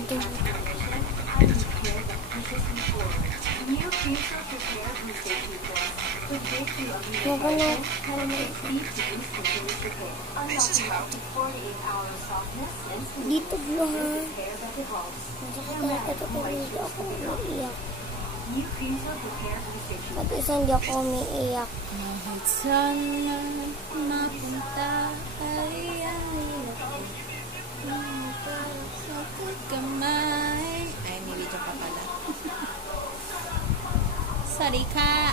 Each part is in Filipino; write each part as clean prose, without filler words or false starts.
Ito. Baka na. Dito blo ha. Masakit na ito ako umiiyak. At isa hindi ako umiiyak. Kahit sana mapunta ay sa kamay. Ay, may video pa pala. Sorry ka.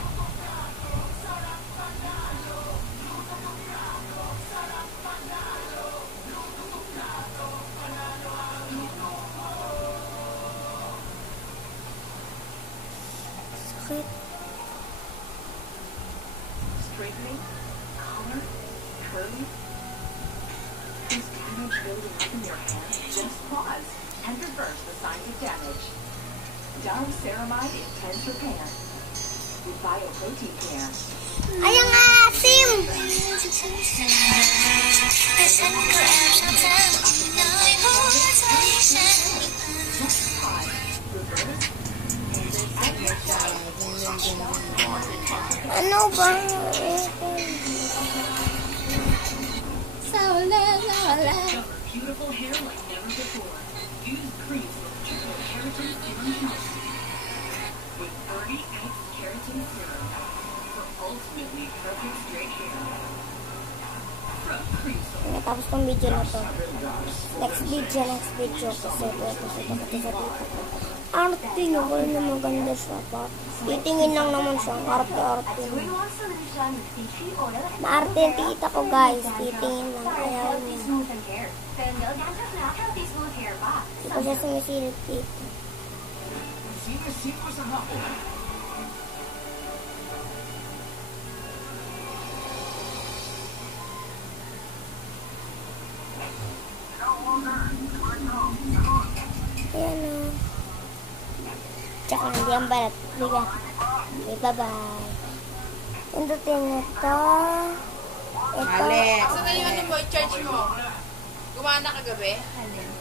Sakit. Straightening, color, curving. Is damage building up in your hand? Just pause and reverse the signs of damage. Down Ceramide Intense Repair with Bioprotein Care. Ayan nga, Sim! Just pause, reverse, Ano ba? beautiful hair like never before. Use creams with triple keratin serum health. With 30x keratin serum for ultimately perfect straight hair. From Creamsoul. Natapos tong video na to. Next video. Kasi ito. Arte nyo, wala na maganda siya pa. Titingin lang naman siya. Arte. Maarte yung tita ko guys. Titingin lang. Ayaw niya. Hindi ko siya sumisilip tita. Ayan o. Tsaka hindi ang balat. Liga. Okay, bye-bye. Pindutin nyo to. Ito. Alex. Saan na yung ano mo? I-charge mo? Gumana kagabi? Alin?